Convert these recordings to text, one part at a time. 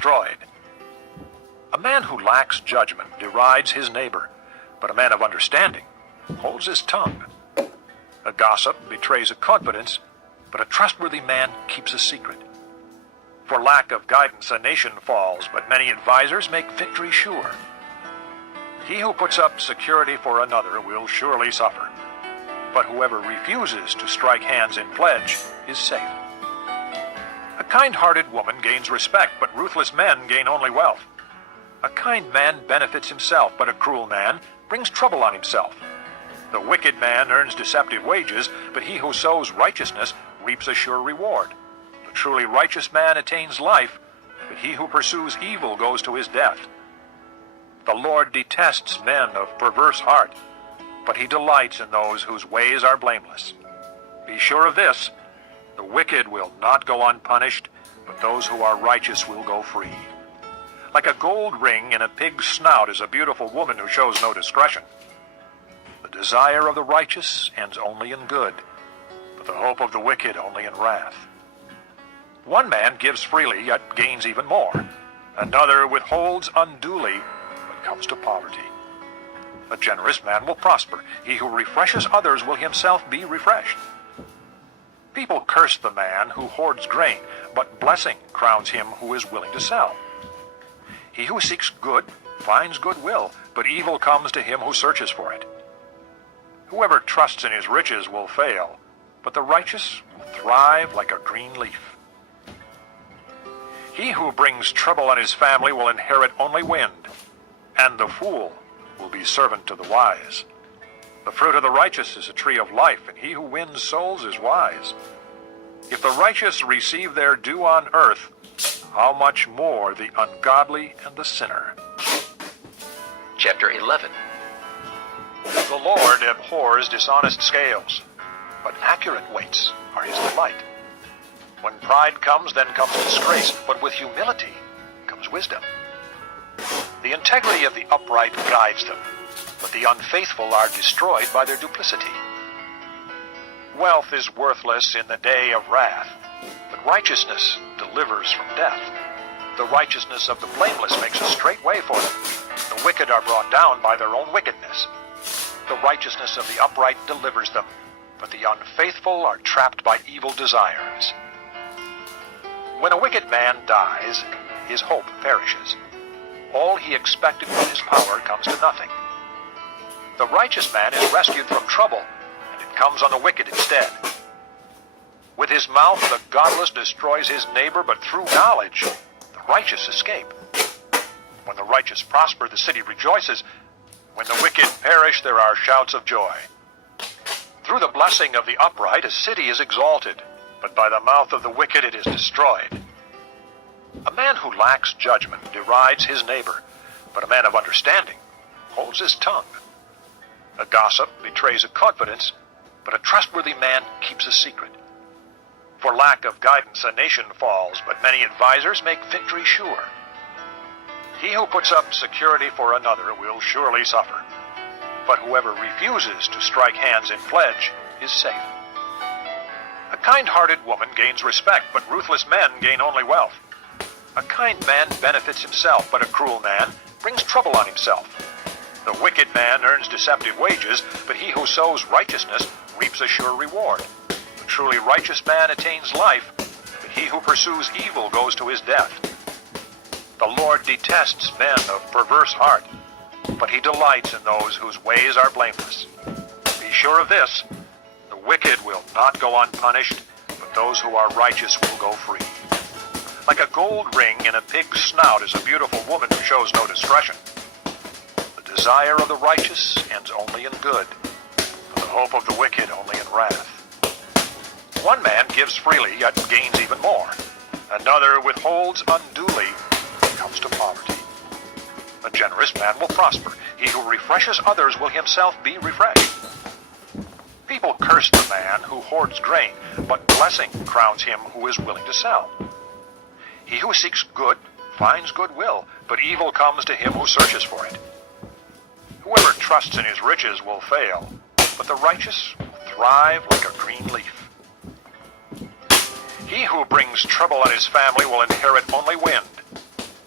destroyed. A man who lacks judgment derides his neighbor, but a man of understanding holds his tongue. A gossip betrays a confidence, but a trustworthy man keeps a secret. For lack of guidance a nation falls, but many advisers make victory sure. He who puts up security for another will surely suffer, but whoever refuses to strike hands in pledge is safe. A kind-hearted woman gains respect, but ruthless men gain only wealth. A kind man benefits himself, but a cruel man brings trouble on himself. The wicked man earns deceptive wages, but he who sows righteousness reaps a sure reward. The truly righteous man attains life, but he who pursues evil goes to his death. The Lord detests men of perverse heart, but he delights in those whose ways are blameless. Be sure of this, the wicked will not go unpunished, but those who are righteous will go free. Like a gold ring in a pig's snout is a beautiful woman who shows no discretion. The desire of the righteous ends only in good, but the hope of the wicked only in wrath. One man gives freely, yet gains even more. Another withholds unduly, but comes to poverty. A generous man will prosper. He who refreshes others will himself be refreshed. People curse the man who hoards grain, but blessing crowns him who is willing to sell. He who seeks good finds goodwill, but evil comes to him who searches for it. Whoever trusts in his riches will fail, but the righteous will thrive like a green leaf. He who brings trouble on his family will inherit only wind, and the fool will be servant to the wise. The fruit of the righteous is a tree of life, and he who wins souls is wise. If the righteous receive their due on earth, how much more the ungodly and the sinner? Chapter 11. The Lord abhors dishonest scales, but accurate weights are his delight. When pride comes, then comes disgrace, but with humility comes wisdom. The integrity of the upright guides them, but the unfaithful are destroyed by their duplicity. Wealth is worthless in the day of wrath, but righteousness delivers from death. The righteousness of the blameless makes a straight way for them. The wicked are brought down by their own wickedness. The righteousness of the upright delivers them, but the unfaithful are trapped by evil desires. When a wicked man dies, his hope perishes. All he expected from his power comes to nothing. The righteous man is rescued from trouble, and it comes on the wicked instead. With his mouth the godless destroys his neighbor, but through knowledge the righteous escape. When the righteous prosper, the city rejoices. When the wicked perish, there are shouts of joy. Through the blessing of the upright, a city is exalted, but by the mouth of the wicked it is destroyed. A man who lacks judgment derides his neighbor, but a man of understanding holds his tongue. A gossip betrays a confidence, but a trustworthy man keeps a secret. For lack of guidance a nation falls, but many advisers make victory sure. He who puts up security for another will surely suffer, but whoever refuses to strike hands in pledge is safe. A kind-hearted woman gains respect, but ruthless men gain only wealth. A kind man benefits himself, but a cruel man brings trouble on himself. The wicked man earns deceptive wages, but he who sows righteousness reaps a sure reward. The truly righteous man attains life, but he who pursues evil goes to his death. The Lord detests men of perverse heart, but he delights in those whose ways are blameless. Be sure of this, the wicked will not go unpunished, but those who are righteous will go free. Like a gold ring in a pig's snout is a beautiful woman who shows no discretion. The desire of the righteous ends only in good, but the hope of the wicked only in wrath. One man gives freely, yet gains even more. Another withholds unduly, and comes to poverty. A generous man will prosper. He who refreshes others will himself be refreshed. People curse the man who hoards grain, but blessing crowns him who is willing to sell. He who seeks good finds goodwill, but evil comes to him who searches for it. Whoever trusts in his riches will fail, but the righteous will thrive like a green leaf. He who brings trouble on his family will inherit only wind,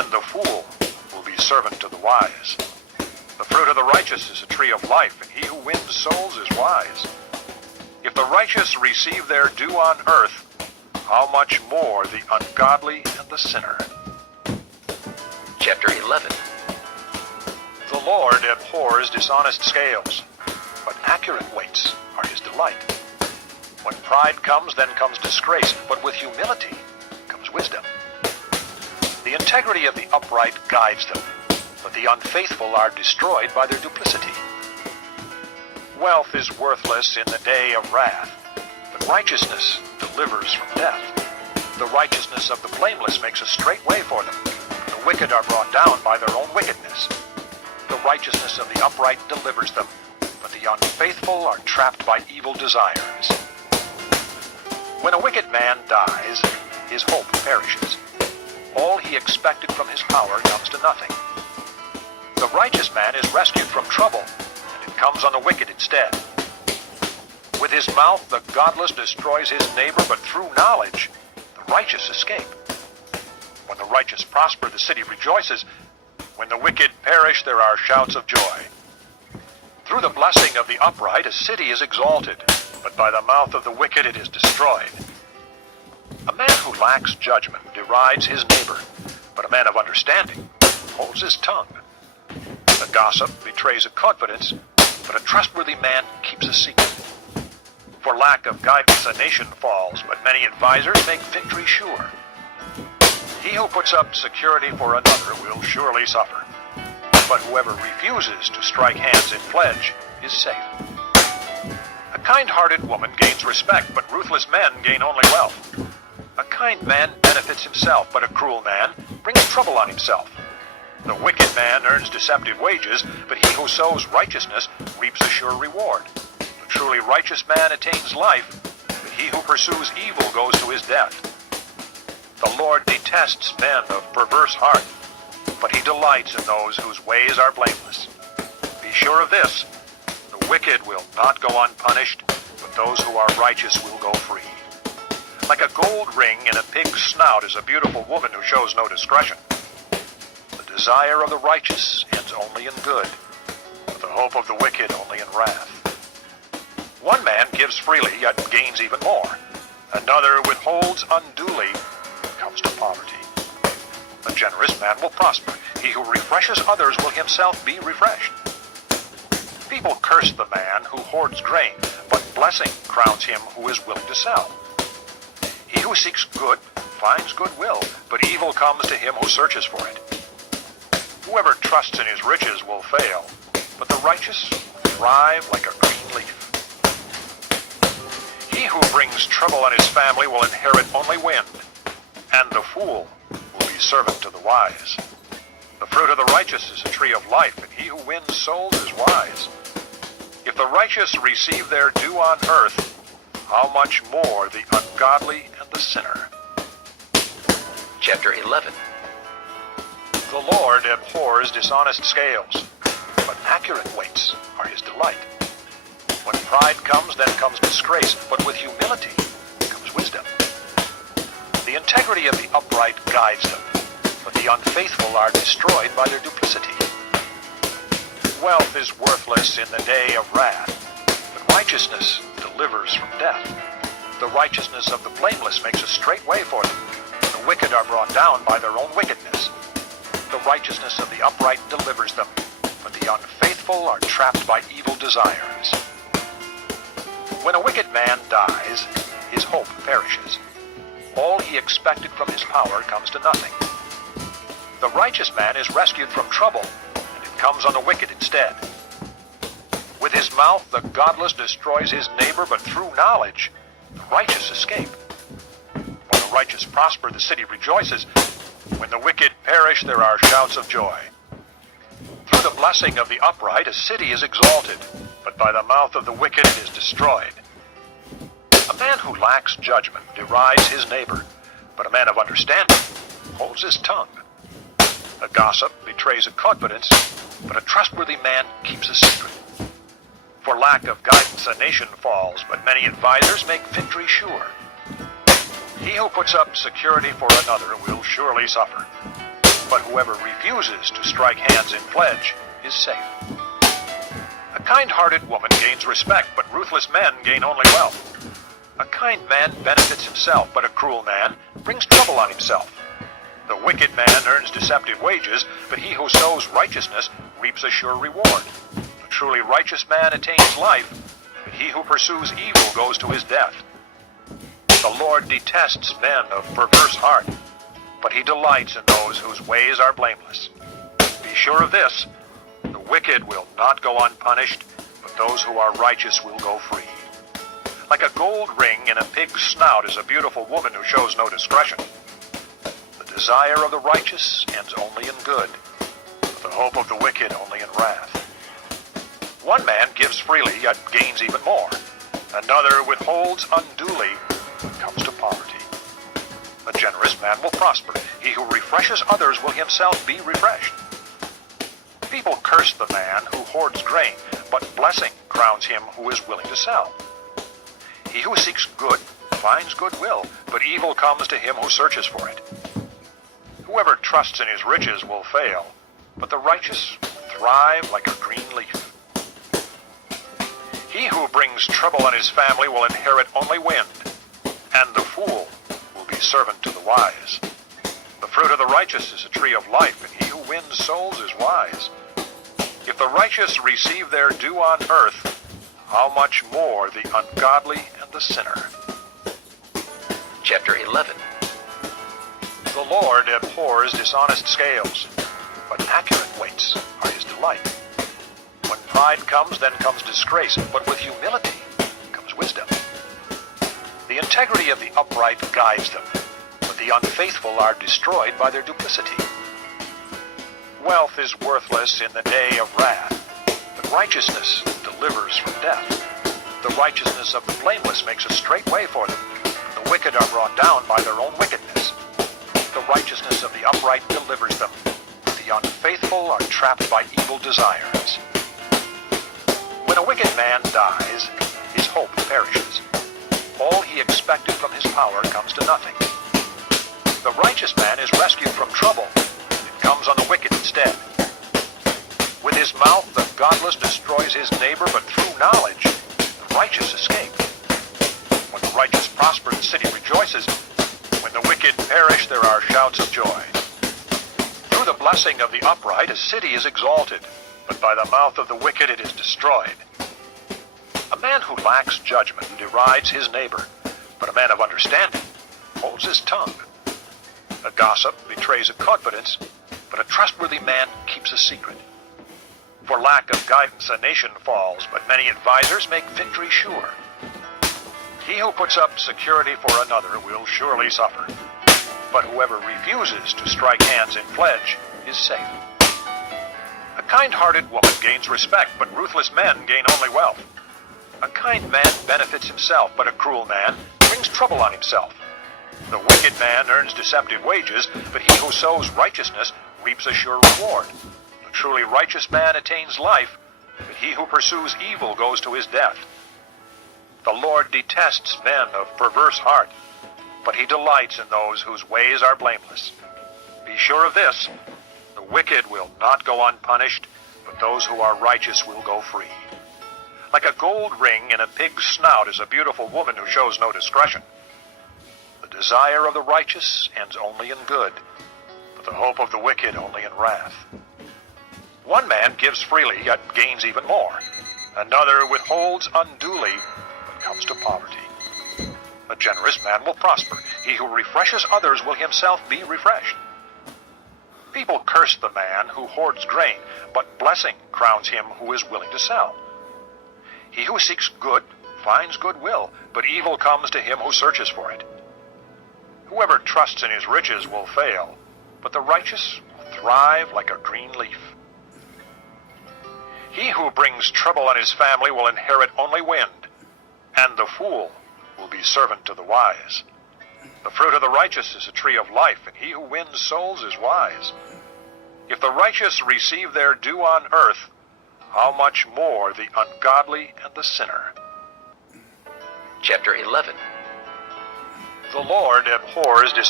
and the fool will be servant to the wise. The fruit of the righteous is a tree of life, and he who wins souls is wise. If the righteous receive their due on earth, how much more the ungodly and the sinner? Chapter 11. The Lord abhors dishonest scales, but accurate weights are his delight. When pride comes, then comes disgrace, but with humility comes wisdom. The integrity of the upright guides them, but the unfaithful are destroyed by their duplicity. Wealth is worthless in the day of wrath, but righteousness delivers from death. The righteousness of the blameless makes a straight way for them. The wicked are brought down by their own wickedness. The righteousness of the upright delivers them, but the unfaithful are trapped by evil desires. When a wicked man dies, his hope perishes. All he expected from his power comes to nothing. The righteous man is rescued from trouble, and it comes on the wicked instead. With his mouth the godless destroys his neighbor, but through knowledge the righteous escape. When the righteous prosper, the city rejoices. When the wicked perish, there are shouts of joy. Through the blessing of the upright, a city is exalted, but by the mouth of the wicked it is destroyed. A man who lacks judgment derides his neighbor, but a man of understanding holds his tongue. A gossip betrays a confidence, but a trustworthy man keeps a secret. For lack of guidance a nation falls, but many advisers make victory sure. He who puts up security for another will surely suffer, but whoever refuses to strike hands in pledge is safe. A kind-hearted woman gains respect, but ruthless men gain only wealth. A kind man benefits himself, but a cruel man brings trouble on himself. The wicked man earns deceptive wages, but he who sows righteousness reaps a sure reward. The truly righteous man attains life, but he who pursues evil goes to his death. The Lord detests men of perverse heart, but he delights in those whose ways are blameless. Be sure of this, the wicked will not go unpunished, but those who are righteous will go free. Like a gold ring in a pig's snout is a beautiful woman who shows no discretion. The desire of the righteous ends only in good, but the hope of the wicked only in wrath. One man gives freely, yet gains even more. Another withholds unduly, comes to poverty. A generous man will prosper. He who refreshes others will himself be refreshed. People curse the man who hoards grain, but blessing crowns him who is willing to sell. He who seeks good finds goodwill, but evil comes to him who searches for it. Whoever trusts in his riches will fail, but the righteous thrive like a green leaf. He who brings trouble on his family will inherit only wind, and the fool will be servant to the wise. The fruit of the righteous is a tree of life, and he who wins souls is wise. If the righteous receive their due on earth, how much more the ungodly and the sinner? Chapter 11. The Lord abhors dishonest scales, but accurate weights are his delight. When pride comes, then comes disgrace, but with humility comes wisdom. The integrity of the upright guides them, but the unfaithful are destroyed by their duplicity. Wealth is worthless in the day of wrath, but righteousness delivers from death. The righteousness of the blameless makes a straight way for them. The wicked are brought down by their own wickedness. The righteousness of the upright delivers them, but the unfaithful are trapped by evil desires. When a wicked man dies, his hope perishes. All he expected from his power comes to nothing. The righteous man is rescued from trouble, and it comes on the wicked instead. With his mouth the godless destroys his neighbor, but through knowledge the righteous escape. When the righteous prosper, the city rejoices. When the wicked perish, there are shouts of joy. Through the blessing of the upright, a city is exalted, but by the mouth of the wicked it is destroyed. A man who lacks judgment derides his neighbor, but a man of understanding holds his tongue. A gossip betrays a confidence, but a trustworthy man keeps a secret. For lack of guidance a nation falls, but many advisers make victory sure. He who puts up security for another will surely suffer, but whoever refuses to strike hands in pledge is safe. A kind-hearted woman gains respect, but ruthless men gain only wealth. A kind man benefits himself, but a cruel man brings trouble on himself. The wicked man earns deceptive wages, but he who sows righteousness reaps a sure reward. The truly righteous man attains life, but he who pursues evil goes to his death. The Lord detests men of perverse heart, but he delights in those whose ways are blameless. Be sure of this, the wicked will not go unpunished, but those who are righteous will go free. Like a gold ring in a pig's snout is a beautiful woman who shows no discretion. The desire of the righteous ends only in good, but the hope of the wicked only in wrath. One man gives freely, yet gains even more. Another withholds unduly, but comes to poverty. A generous man will prosper. He who refreshes others will himself be refreshed. People curse the man who hoards grain, but blessing crowns him who is willing to sell. He who seeks good finds goodwill, but evil comes to him who searches for it. Whoever trusts in his riches will fail, but the righteous thrive like a green leaf. He who brings trouble on his family will inherit only wind, and the fool will be servant to the wise. The fruit of the righteous is a tree of life, and he who wins souls is wise. If the righteous receive their due on earth, how much more the ungodly and the sinner? Chapter 11. The Lord abhors dishonest scales, but accurate weights are his delight. When pride comes, then comes disgrace, but with humility comes wisdom. The integrity of the upright guides them, but the unfaithful are destroyed by their duplicity. Wealth is worthless in the day of wrath, but righteousness delivers from death. The righteousness of the blameless makes a straight way for them. The wicked are brought down by their own wickedness. The righteousness of the upright delivers them. The unfaithful are trapped by evil desires. When a wicked man dies, his hope perishes. All he expected from his power comes to nothing. The righteous man is rescued from trouble. It comes on the wicked instead. With his mouth, the godless destroys his neighbor, but through knowledge, the righteous escape. When the righteous prosper, the city rejoices. When the wicked perish, there are shouts of joy. Through the blessing of the upright, a city is exalted, but by the mouth of the wicked it is destroyed. A man who lacks judgment derides his neighbor, but a man of understanding holds his tongue. A gossip betrays a confidence, but a trustworthy man keeps a secret. For lack of guidance, a nation falls, but many advisers make victory sure. He who puts up security for another will surely suffer, but whoever refuses to strike hands in pledge is safe. A kind-hearted woman gains respect, but ruthless men gain only wealth. A kind man benefits himself, but a cruel man brings trouble on himself. The wicked man earns deceptive wages, but he who sows righteousness reaps a sure reward. The truly righteous man attains life, but he who pursues evil goes to his death. The Lord detests men of perverse heart, but he delights in those whose ways are blameless. Be sure of this, the wicked will not go unpunished, but those who are righteous will go free. Like a gold ring in a pig's snout is a beautiful woman who shows no discretion. The desire of the righteous ends only in good, but the hope of the wicked only in wrath. One man gives freely, yet gains even more. Another withholds unduly, but comes to poverty. A generous man will prosper. He who refreshes others will himself be refreshed. People curse the man who hoards grain, but blessing crowns him who is willing to sell. He who seeks good finds goodwill, but evil comes to him who searches for it. Whoever trusts in his riches will fail, but the righteous will thrive like a green leaf. He who brings trouble on his family will inherit only wind, and the fool will be servant to the wise. The fruit of the righteous is a tree of life, and he who wins souls is wise. If the righteous receive their due on earth, how much more the ungodly and the sinner? Chapter 11. The Lord abhors dishonest